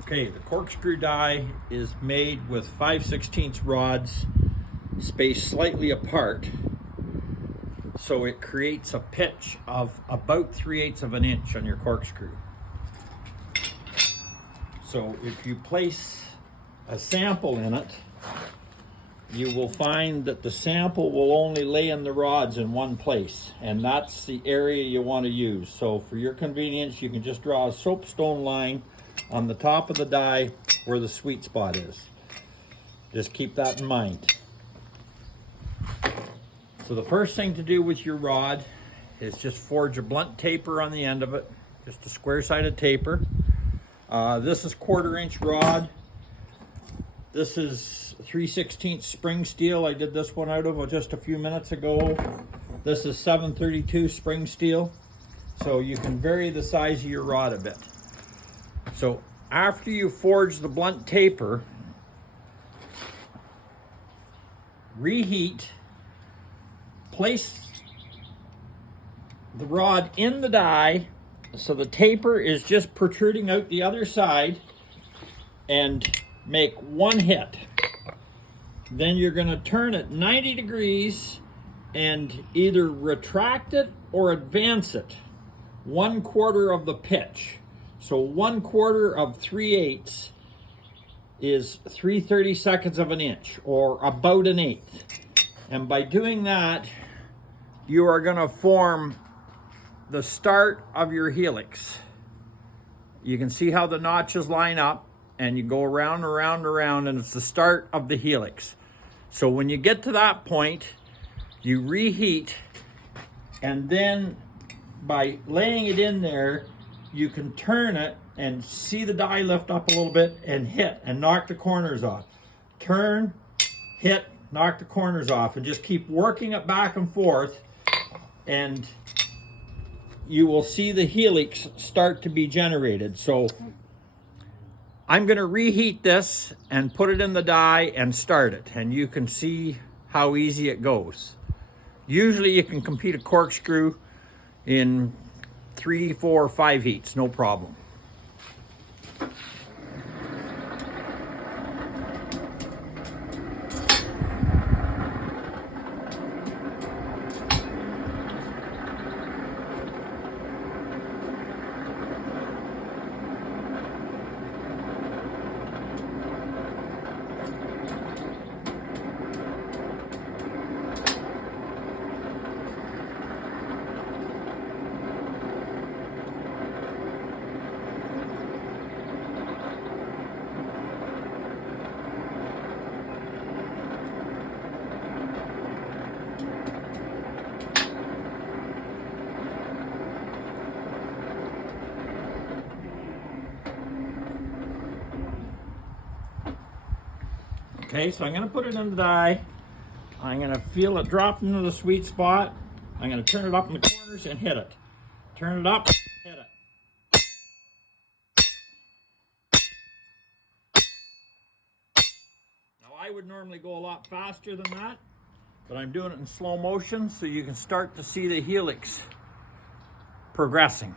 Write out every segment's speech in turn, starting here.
Okay, the corkscrew die is made with 5/16 rods spaced slightly apart, so it creates a pitch of about 3/8 of an inch on your corkscrew. So if you place a sample in it, you will find that the sample will only lay in the rods in one place, and that's the area you want to use. So for your convenience, you can just draw a soapstone line on the top of the die where the sweet spot is. Just keep that in mind. So the first thing to do with your rod is just forge a blunt taper on the end of it, just a square-sided taper. This is 1/4 inch rod. This is 3/16 spring steel. I did this one out of just a few minutes ago. This is 732 spring steel. So you can vary the size of your rod a bit. So after you forge the blunt taper, reheat, place the rod in the die so the taper is just protruding out the other side, and make one hit. Then you're going to turn it 90 degrees and either retract it or advance it 1/4 of the pitch. So 1/4 of 3/8 is 3/32 of an inch, or about 1/8. And by doing that, you are going to form the start of your helix. You can see how the notches line up, and you go around and around and around, and it's the start of the helix. So when you get to that point, you reheat, and then by laying it in there, you can turn it and see the die lift up a little bit and hit and knock the corners off. Turn, hit, knock the corners off, and just keep working it back and forth, and you will see the helix start to be generated. So I'm going to reheat this and put it in the die and start it, and you can see how easy it goes. Usually you can complete a corkscrew in 3, 4, 5 heats, no problem. Okay, so I'm going to put it in the die. I'm going to feel it drop into the sweet spot. I'm going to turn it up in the corners and hit it. Turn it up, hit it. Now I would normally go a lot faster than that, but I'm doing it in slow motion so you can start to see the helix progressing.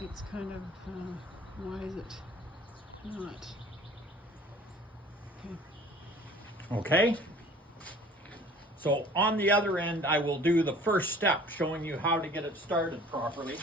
It's kind of, why is it not? Okay. Okay. So on the other end, I will do the first step, showing you how to get it started properly.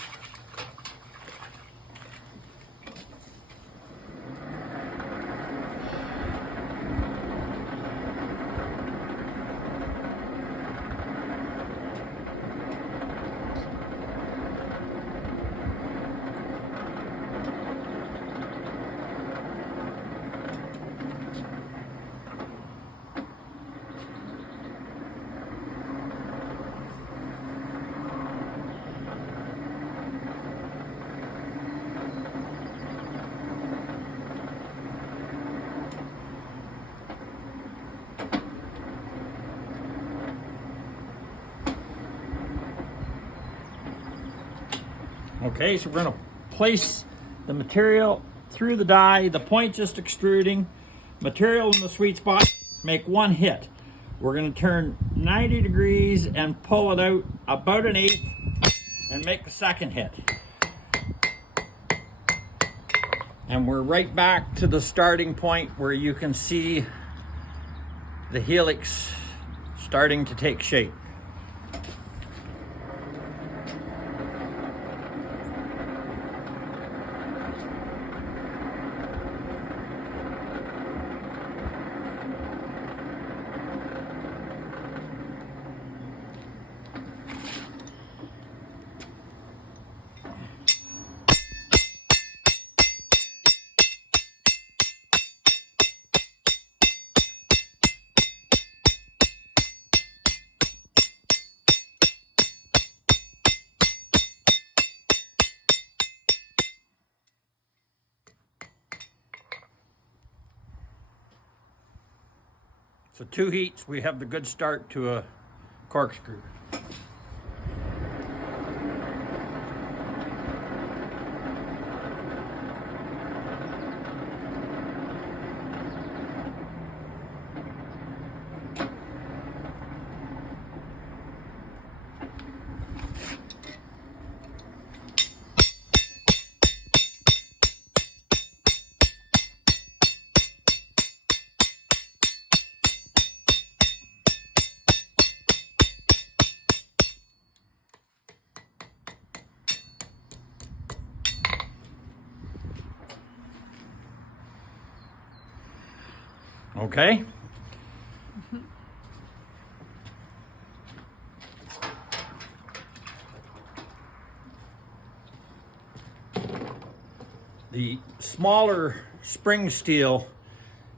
Okay, so we're going to place the material through the die, the point just extruding, material in the sweet spot, make one hit. We're going to turn 90 degrees and pull it out about an eighth and make the second hit. And we're right back to the starting point where you can see the helix starting to take shape. So 2 heats, we have the good start to a corkscrew. Okay? The smaller spring steel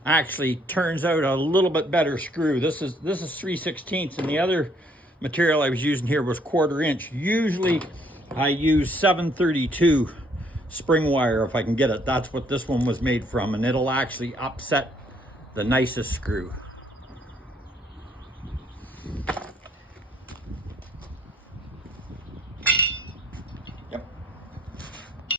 actually turns out a little bit better screw. This is 3/16, and the other material I was using here was 1/4 inch. Usually I use 732 spring wire if I can get it. That's what this one was made from, and it'll actually upset the nicest screw.